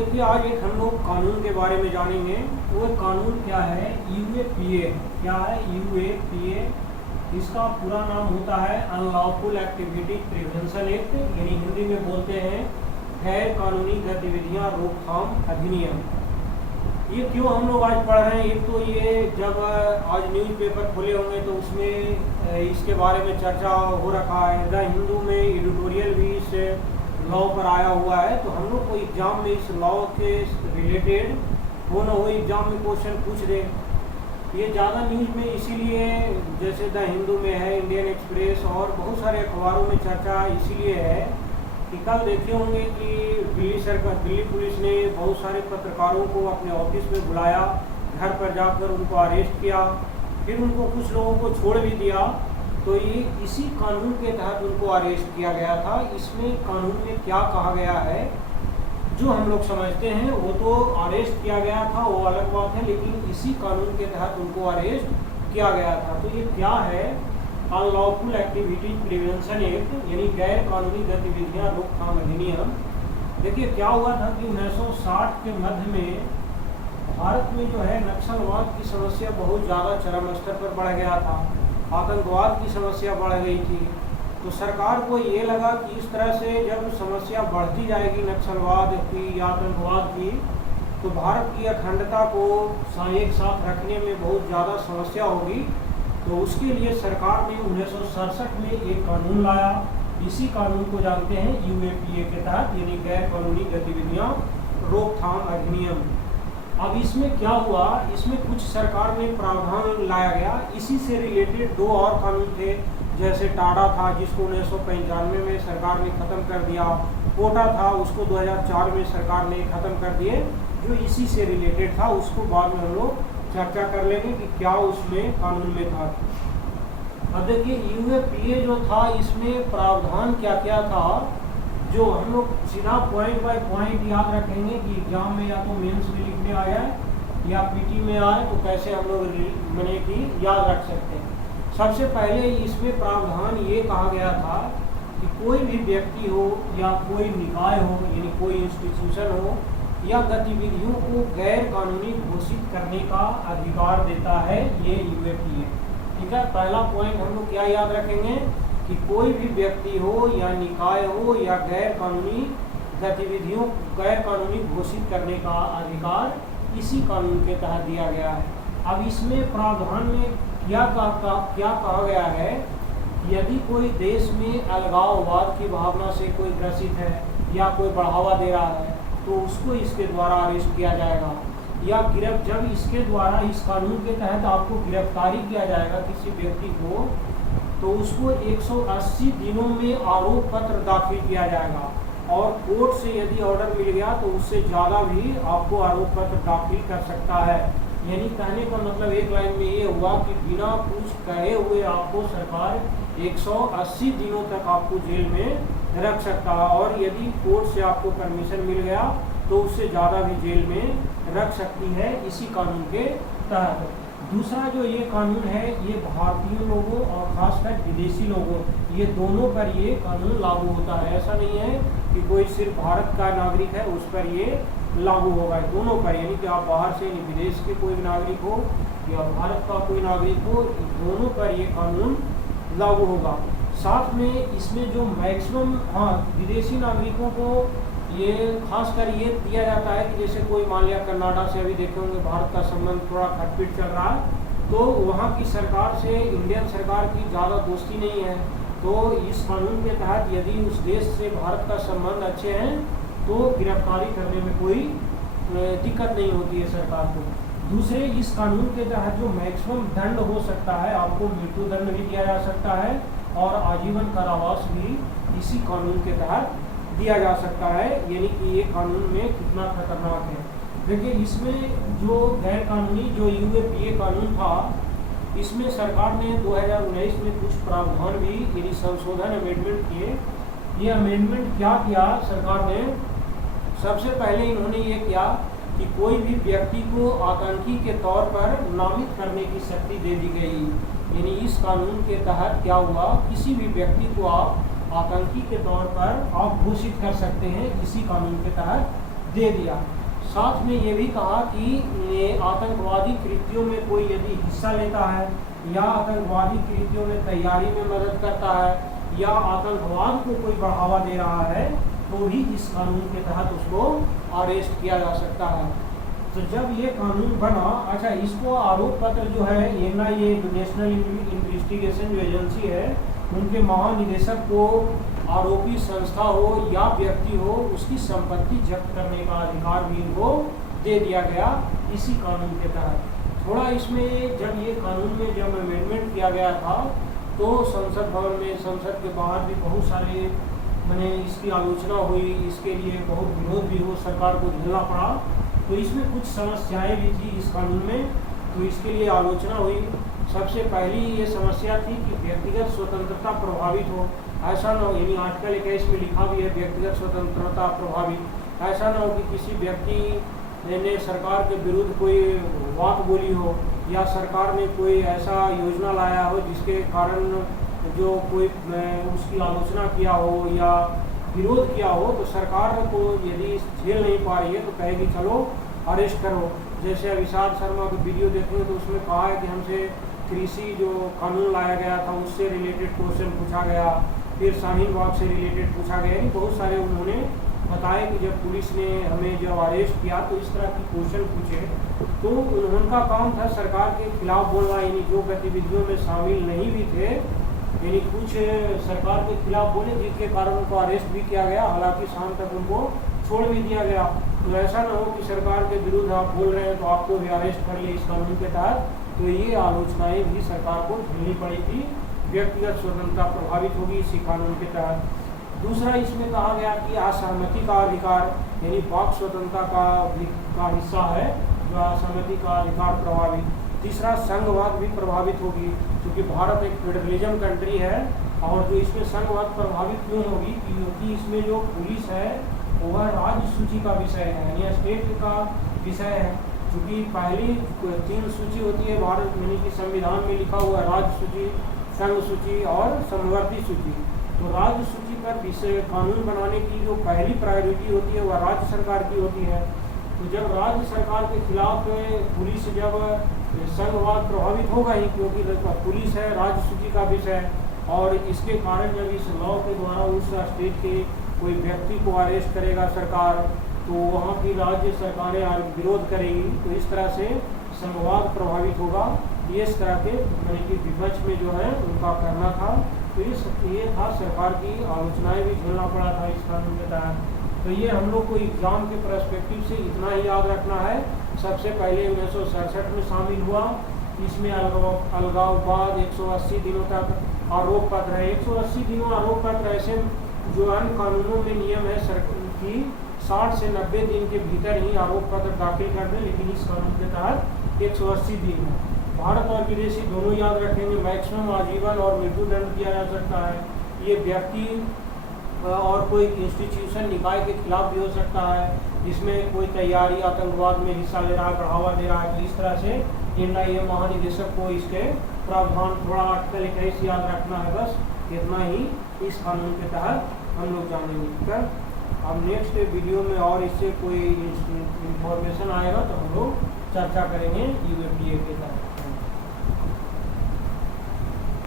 देखिए आज एक हम लोग कानून के बारे में जानेंगे। वो कानून क्या है? यूएपीए। क्या है यूएपीए? इसका पूरा नाम होता है अनलॉफुल एक्टिविटी प्रिवेंशन एक्ट, यानी हिंदी में बोलते हैं गैर कानूनी गतिविधियां रोकथाम अधिनियम। ये क्यों हम लोग आज पढ़ रहे हैं? एक तो ये जब आज न्यूज़पेपर खुले होंगे तो उसमें इसके बारे में चर्चा हो रखा है। द हिंदू में एडिटोरियल भी इस लॉ पर आया हुआ है, तो हम लोग को एग्जाम में इस लॉ के रिलेटेड हो ना हो एग्जाम में क्वेश्चन पूछ दे। ये ज़्यादा न्यूज़ में इसीलिए, जैसे द हिंदू में है, इंडियन एक्सप्रेस और बहुत सारे अखबारों में चर्चा इसीलिए है कि कल देखे होंगे कि दिल्ली पुलिस ने बहुत सारे पत्रकारों को अपने ऑफिस में बुलाया, घर पर जाकर उनको अरेस्ट किया, फिर उनको कुछ लोगों को छोड़ भी दिया। तो ये इसी कानून के तहत उनको अरेस्ट किया गया था। इसमें कानून में क्या कहा गया है जो हम लोग समझते हैं, वो तो अरेस्ट किया गया था वो अलग बात है, लेकिन इसी कानून के तहत उनको अरेस्ट किया गया था। तो ये क्या है? अनलॉफुल एक्टिविटी प्रिवेंशन एक्ट, यानी गैर कानूनी गतिविधियां रोकथाम अधिनियम। देखिए क्या हुआ था कि 1960 के मध्य में भारत में जो है नक्सलवाद की समस्या बहुत ज़्यादा चरम स्तर पर बढ़ गया था, आतंकवाद की समस्या बढ़ गई थी। तो सरकार को ये लगा कि इस तरह से जब समस्या बढ़ती जाएगी नक्सलवाद की या आतंकवाद की, तो भारत की अखंडता को एक साथ रखने में बहुत ज़्यादा समस्या होगी। तो उसके लिए सरकार ने 1967 में एक कानून लाया। इसी कानून को जानते हैं यूएपीए के तहत, यानी गैर कानूनी गतिविधियां रोकथाम अधिनियम। अब इसमें क्या हुआ? इसमें कुछ सरकार ने प्रावधान लाया गया। इसी से रिलेटेड दो और कानून थे, जैसे टाडा था जिसको 1995 में सरकार ने ख़त्म कर दिया, कोटा था उसको 2004 में सरकार ने ख़त्म कर दिए, जो इसी से रिलेटेड था। उसको बाद में हम लोग चर्चा कर लेंगे कि क्या उसमें कानून में था। अब देखिए यूएपीए जो था, इसमें प्रावधान क्या क्या था जो हम लोग सीधा पॉइंट बाय पॉइंट याद रखेंगे कि एग्जाम में या तो मेंस में लिखने आया या पीटी में आए तो कैसे हम लोग मैंने कि याद रख सकते हैं। सबसे पहले इसमें प्रावधान ये कहा गया था कि कोई भी व्यक्ति हो या कोई निकाय हो, यानी कोई इंस्टीट्यूशन हो, या गतिविधियों को गैर कानूनी घोषित करने का अधिकार देता है ये यूएपीए। ठीक है, पहला पॉइंट हम लोग क्या याद रखेंगे कि कोई भी व्यक्ति हो या निकाय हो या गैर कानूनी गतिविधियों गैर कानूनी घोषित करने का अधिकार इसी कानून के तहत दिया गया है। अब इसमें प्रावधान में क्या कहा गया है? यदि कोई देश में अलगाववाद की भावना से कोई ग्रसित है या कोई बढ़ावा दे रहा है तो उसको इसके द्वारा अरेस्ट किया जाएगा, या जब इसके द्वारा इस कानून के तहत आपको गिरफ्तारी किया जाएगा किसी व्यक्ति को, तो उसको 180 दिनों में आरोप पत्र दाखिल किया जाएगा, और कोर्ट से यदि ऑर्डर मिल गया तो उससे ज़्यादा भी आपको आरोप पत्र दाखिल कर सकता है। यानी कहने का मतलब एक लाइन में ये हुआ कि बिना कुछ कहे हुए आपको सरकार 180 दिनों तक आपको जेल में रख सकता है, और यदि कोर्ट से आपको परमिशन मिल गया तो उससे ज़्यादा भी जेल में रख सकती है इसी कानून के तहत। दूसरा जो ये कानून है, ये भारतीय लोगों और खासकर विदेशी लोगों, ये दोनों पर ये कानून लागू होता है। ऐसा नहीं है कि कोई सिर्फ भारत का नागरिक है उस पर ये लागू होगा, दोनों पर, यानी कि आप बाहर से विदेश के कोई नागरिक हो या भारत का कोई नागरिक हो, दोनों पर ये कानून लागू होगा। साथ में इसमें जो मैक्सिमम विदेशी नागरिकों को ये खासकर ये दिया जाता है कि जैसे कोई मान लिया कनाडा से, अभी देखे होंगे भारत का संबंध थोड़ा खटपिट चल रहा है, तो वहाँ की सरकार से इंडियन सरकार की ज़्यादा दोस्ती नहीं है, तो इस कानून के तहत यदि उस देश से भारत का संबंध अच्छे हैं तो गिरफ्तारी करने में कोई दिक्कत नहीं होती है सरकार को। दूसरे, इस कानून के तहत जो मैक्सिमम दंड हो सकता है, आपको मृत्यु दंड भी दिया जा सकता है और आजीवन कारावास भी इसी कानून के तहत दिया जा सकता है। यानी कि ये कानून में कितना खतरनाक है। देखिए इसमें जो गैर कानूनी जो यूएपीए कानून था, इसमें सरकार ने 2019 में कुछ प्रावधान भी यानी संशोधन अमेंडमेंट किए। ये अमेंडमेंट क्या किया सरकार ने? सबसे पहले इन्होंने ये किया कि कोई भी व्यक्ति को आतंकी के तौर पर नामित करने की शक्ति दे दी गई। यानी इस कानून के तहत क्या हुआ, किसी भी व्यक्ति को आप आतंकी के तौर पर आप घोषित कर सकते हैं, इसी कानून के तहत दे दिया। साथ में ये भी कहा कि आतंकवादी कृत्यों में कोई यदि हिस्सा लेता है या आतंकवादी कृत्यों में तैयारी में मदद करता है या आतंकवाद को कोई बढ़ावा दे रहा है तो भी इस कानून के तहत उसको अरेस्ट किया जा सकता है। तो जब ये कानून बना, अच्छा इसको आरोप पत्र जो है NIA जो नेशनल इन्वेस्टिगेशन जो एजेंसी है उनके महानिदेशक को आरोपी संस्था हो या व्यक्ति हो उसकी संपत्ति जब्त करने का अधिकार भी इनको दे दिया गया इसी कानून के तहत। थोड़ा इसमें जब ये कानून में जब अमेंडमेंट किया गया था तो संसद भवन में, संसद के बाहर भी बहुत सारे मैंने इसकी आलोचना हुई, इसके लिए बहुत विरोध भी हो, सरकार को झेलना पड़ा। तो इसमें कुछ समस्याएं भी थी इस कानून में, तो इसके लिए आलोचना हुई। सबसे पहली ये समस्या थी कि व्यक्तिगत स्वतंत्रता प्रभावित हो, ऐसा न हो, यानी आर्टिकल 21 में लिखा भी है व्यक्तिगत स्वतंत्रता प्रभावित, ऐसा न हो कि किसी व्यक्ति ने सरकार के विरुद्ध कोई बात बोली हो या सरकार ने कोई ऐसा योजना लाया हो जिसके कारण जो कोई उसकी आलोचना किया हो या विरोध किया हो तो सरकार को यदि झेल नहीं पा रही है तो कहेगी चलो अरेस्ट करो। जैसे अभिषाद शर्मा को वीडियो देखेंगे तो उसमें कहा है कि हमसे कृषि जो कानून लाया गया था उससे रिलेटेड क्वेश्चन पूछा गया, फिर शाहीन बाग से रिलेटेड पूछा गया, बहुत सारे उन्होंने बताया कि जब पुलिस ने हमें जब अरेस्ट किया तो इस तरह के क्वेश्चन पूछे। तो उनका काम था सरकार के खिलाफ बोलना, यानी जो गतिविधियों में शामिल नहीं भी थे, यानी कुछ सरकार के खिलाफ बोले जिसके कारण उनको अरेस्ट भी किया गया, हालांकि शाम तक उनको छोड़ भी दिया गया। तो ऐसा ना हो कि सरकार के विरुद्ध आप बोल रहे हैं तो आपको भी अरेस्ट कर लिया इस कानून के तहत। तो ये आलोचनाएं भी सरकार को झेलनी पड़ी थी, व्यक्तिगत स्वतंत्रता प्रभावित होगी इसी कानून के तहत। दूसरा इसमें कहा गया कि असहमति का अधिकार, यानी वाक स्वतंत्रता का हिस्सा है जो असहमति का अधिकार प्रभावित। तीसरा संघवाद भी प्रभावित होगी, क्योंकि भारत एक फेडरलिज्म कंट्री है। और जो इसमें संघवाद प्रभावित क्यों होगी, क्योंकि इसमें जो पुलिस है वह राज्य सूची का विषय है, यानी स्टेट का विषय है। क्योंकि पहली 3 सूची होती है भारत यानी कि संविधान में लिखा हुआ राज्य सूची, संघ सूची और समवर्ती सूची। तो राज्य सूची पर विषय कानून बनाने की जो पहली प्रायोरिटी होती है वह राज्य सरकार की होती है। तो जब राज्य सरकार के खिलाफ पुलिस जब संघवाद प्रभावित होगा ही, क्योंकि पुलिस है राज्य सूची का विषय, और इसके कारण जब इस लॉ के द्वारा उस स्टेट के कोई व्यक्ति को अरेस्ट करेगा सरकार तो वहाँ की राज्य सरकारें विरोध करेगी। तो इस तरह से संघवाद प्रभावित होगा। ये इस तरह के यानी कि विपक्ष में जो है उनका करना था। तो ये था सरकार की आलोचनाएं भी झेलना पड़ा था इस कानून के तहत। तो ये हम लोग को एग्जाम के पर्सपेक्टिव से इतना ही याद रखना है। सबसे पहले 1967 में शामिल हुआ, इसमें अलगाववाद 180 दिनों तक आरोप पत्र है। 180 दिनों आरोप पत्र ऐसे जो अन्य कानूनों में नियम है की 60 से 90 दिन के भीतर ही आरोप पत्र दाखिल कर दें, लेकिन इस कानून के तहत 180 दिन है। भारत और विदेशी दोनों याद रखेंगे, मैक्सिमम आजीवन और मृत्यु दंड दिया जा सकता है। ये व्यक्ति और कोई इंस्टीट्यूशन निकाय के खिलाफ भी हो सकता है, जिसमें कोई तैयारी आतंकवाद में हिस्सा ले रहा है, बढ़ावा दे रहा है। तो इस तरह से NIA महानिदेशक को इसके प्रावधान थोड़ा आर्टिकल 21 याद रखना है। बस इतना ही इस कानून के तहत हम लोग जानेंगे। ठीक है, अब नेक्स्ट वीडियो में और इससे कोई इंफॉर्मेशन आएगा तो हम लोग चर्चा करेंगे UAPA के तहत।